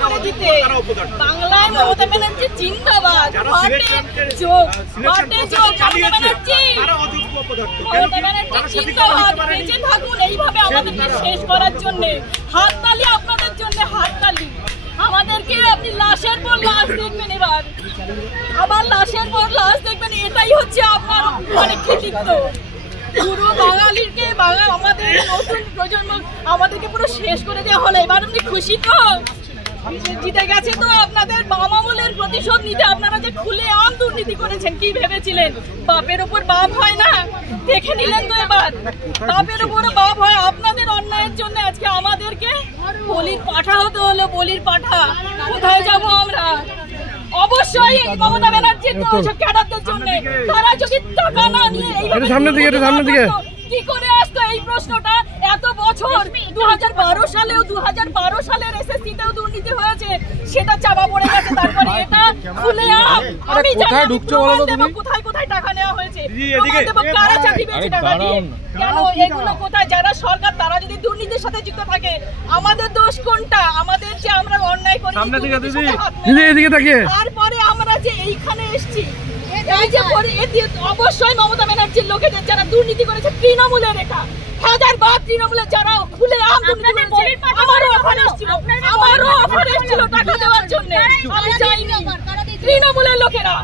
করে দিতে। বাংলায় মমতা ব্যানার্জি জিন্দাবাদ, ভোটে যোগ, ভোটে যোগ, মমতা ব্যানার্জি জিন্দাবাদ। বেঁচে থাকুন এইভাবে আমাদেরকে শেষ করার জন্য। হাততালি আপনাদের জন্য, হাততালি। আমাদেরকে আপনি লাশের পর লাশ দেখবেন, এবার আবার লাশের পর লাশ দেখবেন, এটাই হচ্ছে আপনার অনেক কৃতিত্ব। পুরো বাঙালিকে আমাদের নতুন প্রজন্ম আমাদেরকে পুরো শেষ করে দেওয়া হলো। এবার আপনি খুশি তো? জিতে গেছে তো আপনাদের বাম আমলের প্রতিশোধ নিতে। আপনারা যে খুলে আম দুর্নীতি করেছেন, কি ভেবেছিলেন বাপের উপর বাপ হয় না? দেখে নিলেন তো এবার বাপের উপর বাপ হয়। আপনাদের অন্যায়ের জন্য আজকে আমাদেরকে বলির পাঠা হতে হলো, বলির পাঠা। কোথায় যাবো আমরা? অবশ্যই মমতা ব্যানার্জির ক্যাডারদের জন্য। তারা যদি টাকা না নিয়ে কি করে আসতো? এই প্রশ্নটা এত বছর 2012 সালেও 2012 সালের এসএসসিতেও দুর্নীতি হয়েছে, সেটা চাপা পড়ে গেছে। তারপরে এটা খুলে আমি জানি কোথায় কোথায় টাকা নেওয়া হয়েছে, কারা চাকরি পেয়েছে টাকা দিয়ে। কেন এগুলো কোথায়? যারা সরকার তারা যদি দুর্নীতির সাথে যুক্ত থাকে, আমাদের দোষ কোনটা? আমাদের যে আমরা অন্যায় করি, তারপরে আমরা যে এইখানে এসছি, এই যে অবশ্যই মমতা ব্যানার্জির লোকেদের যারা দুর্নীতি করেছে, তৃণমূলের রেখা হাজার বার তৃণমূলের যারা খুলে আমারও অফার এসেছিল টাকা দেওয়ার জন্য, আমি যাইনি। তৃণমূলের লোকেরা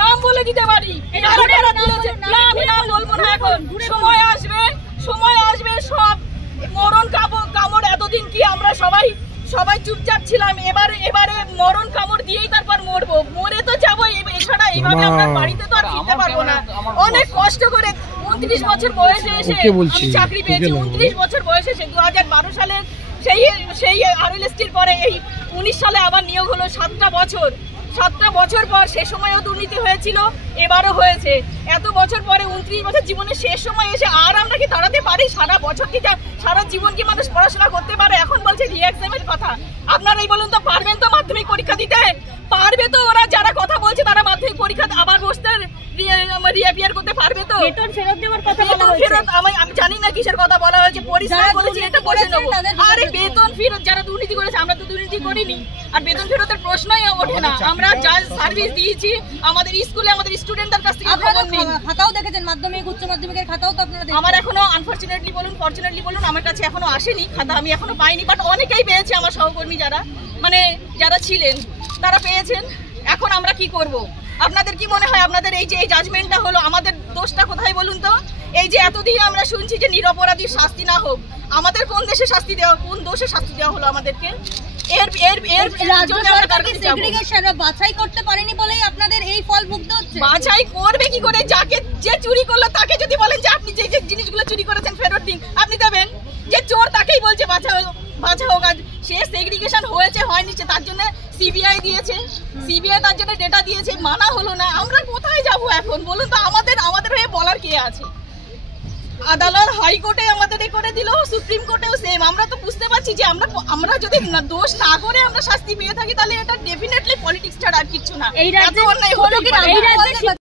নাম বলে দিতে পারি, আমি নাম বলবো না এখন। সময় আসবে সব মরণ কামড়। এতদিন কি আমরা সবাই চুপচাপ ছিলাম? এবারে মরণ কামড় দিয়েই তারপর মরবো। মরে তো যাবো, এছাড়া এইভাবে আমরা বাড়িতে তো আর ফিরতে পারবো না। অনেক কষ্ট করে 29 বছর বয়সে এসে আমি চাকরি পেয়েছি। 29 বছর বয়সে এসে 2012 সালে সেই আরএলএসটির পরে এই 19 সালে আবার নিয়োগ হলো। 7টা বছর পর সে সময়ও দুর্নীতি হয়েছিল, এবারও হয়েছে। এত বছর পরে 29 বছর জীবনের শেষ সময় এসে আর আমরা কি দাঁড়াতে পারি? সারা বছর কি সারা জীবন কি মানুষ পড়াশোনা করতে পারে? এখন বলছে রি-এক্সামের কথা। আপনারাই বলুন তো, পারবেন তো মাধ্যমিক পরীক্ষা দিতে? পারবে তো? ওরা যারা কথা বলছে তারা মাধ্যমিক পরীক্ষা আবার বসতে রি-অ্যাপিয়ার করতে পারবে তো? বেতন ফেরত দেওয়ার কথা বলা হয়েছে। আমি জানি না কিসের কথা বলা হয়েছে, পরিষ্কার বলেছি এটা বসে নেবো। আরে বেতন ফেরত যারা দুর্নীতি করেছে, আমরা তো দুর্নীতি করিনি, আর বেতন ফেরতের প্রশ্নই ওঠে না। আমরা যা সার্ভিস দিয়েছি আমাদের স্কুলে, আমাদের স্টুডেন্টদের কাছ থেকে খবর নিন। খাতাও দেখেছেন, মাধ্যমিক উচ্চ মাধ্যমিকের খাতাও তো আপনারা দেখেন। আমার এখনো আনফরচুনেটলি বলুন, ফরচুনেটলি বলুন, আমার কাছে এখনো আসেনি খাতা, আমি এখনো পাইনি। বাট অনেকেই পেয়েছে, আমার সহকর্মী যারা ছিলেন তারা পেয়েছেন। এখন আমরা কি করব? আপনাদের কি মনে হয় আপনাদের এই যে এই জাজমেন্টটা হলো, আমাদের দোষটা কোথায় বলুন তো? এই যে এতদিন আমরা শুনছি যে নিরপরাধীর শাস্তি না হোক, আমাদের কোন দোষে শাস্তি দেওয়া হলো আমাদেরকে? বাছাই করতে পারেনি বলেই আপনাদের এই ফল ভুগতে হচ্ছে। বাছাই করবে কি করে? যে চুরি করলো তাকে যদি বলেন যে আপনি যে জিনিসগুলো চুরি করেছেন ফেরত দিন, আপনি দেবেন? যে চোর তাকেই বলছে বাছা হোক। আজ সে সেগ্রিগেশন হয়েছে হয়নি, তার জন্য সিবিআই দিয়েছে, সিবিআই তার জন্য ডেটা দিয়েছে, মানা হলো না। আমরা কোথায় যাব এখন বলুন তো? আমাদের হয়ে বলার কে আছে? আদালত হাইকোর্টে আমাদের করে দিল, সুপ্রিম কোর্টেও সেম। আমরা তো বুঝতে পারছি যে আমরা যদি দোষ না করে আমরা শাস্তি পেয়ে থাকি, তাহলে এটা ডেফিনেটলি পলিটিক্স ছাড়া আর কিছু না। এই রাজ্যে অন্যায় হলো কি?